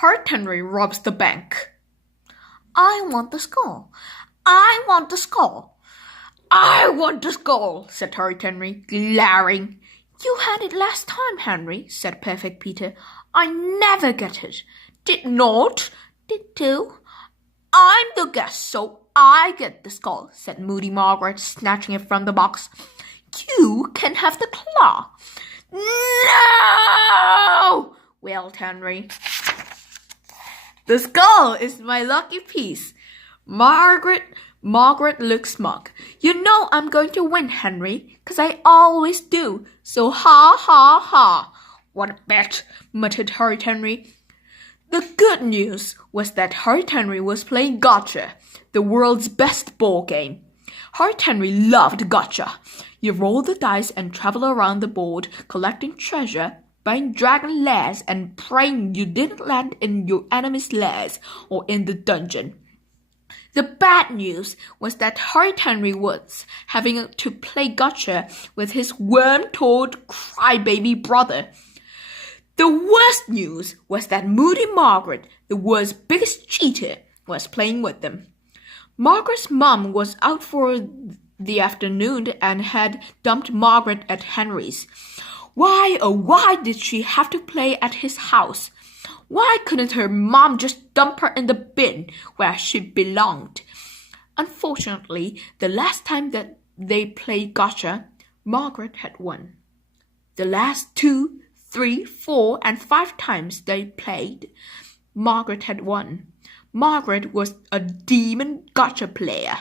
Horrid Henry robs the bank. I want the skull. I want the skull. I want the skull, said Horrid Henry, glaring. You had it last time, Henry, said Perfect Peter. I never get it. Did not? Did too? I'm the guest, so I get the skull, said Moody Margaret, snatching it from the box. You can have the claw. No! wailed Henry. The skull is my lucky piece. Margaret looked smug. You know I'm going to win, Henry, 'cause I always do. So ha, ha, ha. What a bet, muttered Horrid Henry. The good news was that Horrid Henry was playing gotcha, the world's best ball game. Horrid Henry loved gotcha. You roll the dice and travel around the board, collecting treasure, buying dragon lairs, and praying you didn't land in your enemy's lairs or in the dungeon. The bad news was that Horrid Henry was having to play gotcha with his worm-toed crybaby brother. The worst news was that Moody Margaret, the world's biggest cheater, was playing with them. Margaret's mom was out for the afternoon and had dumped Margaret at Henry's. Why, oh why did she have to play at his house? Why couldn't her mom just dump her in the bin where she belonged? Unfortunately, the last time that they played gotcha, Margaret had won. The last 2, 3, 4, and 5 times they played, Margaret had won. Margaret was a demon gotcha player.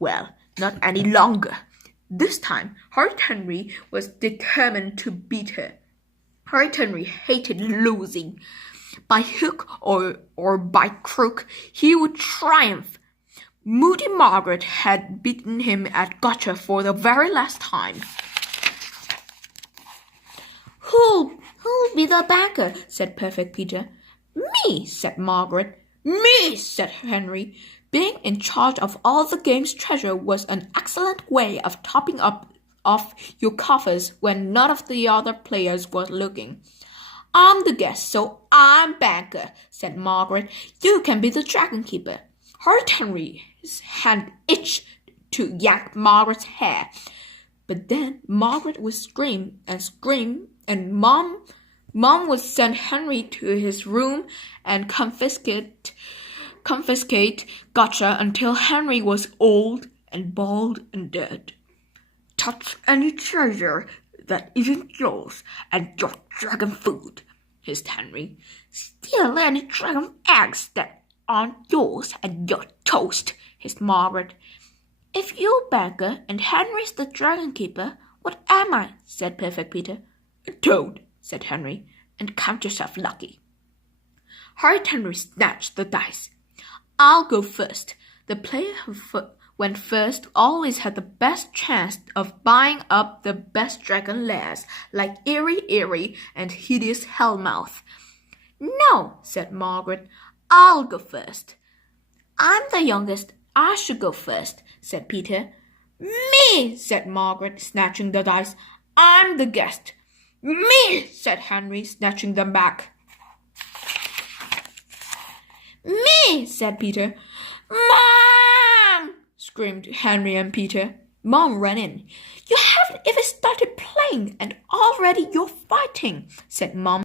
Well, not any longer. This time, Horrid Henry was determined to beat her. Horrid Henry hated losing. By hook or by crook, he would triumph. Moody Margaret had beaten him at gotcha for the very last time. Who'll be the banker? Said Perfect Peter. Me, said Margaret. Me, said Henry. Being in charge of all the game's treasure was an excellent way of topping up off your coffers when none of the other players was looking. I'm the guest, so I'm banker, said Margaret. You can be the dragon keeper. Horrid Henry's hand itched to yank Margaret's hair. But then Margaret would scream, and Mom would send Henry to his room and confiscate gotcha until Henry was old and bald and dead. Touch any treasure that isn't yours and your dragon food, hissed Henry. Steal any dragon eggs that aren't yours and your toast, hissed Margaret. If you're banker and Henry's the dragon keeper, what am I? Said Perfect Peter. A toad, said Henry, and count yourself lucky. Horrid Henry snatched the dice. I'll go first. The player who went first always had the best chance of buying up the best dragon lairs, like Eerie and Hideous Hellmouth. No, said Margaret. I'll go first. I'm the youngest. I should go first, said Peter. Me, said Margaret, snatching the dice. I'm the guest. Me, said Henry, snatching them back. Me, said Peter. Mom! Screamed Henry and Peter. Mom ran in. You haven't even started playing and already you're fighting, said Mom.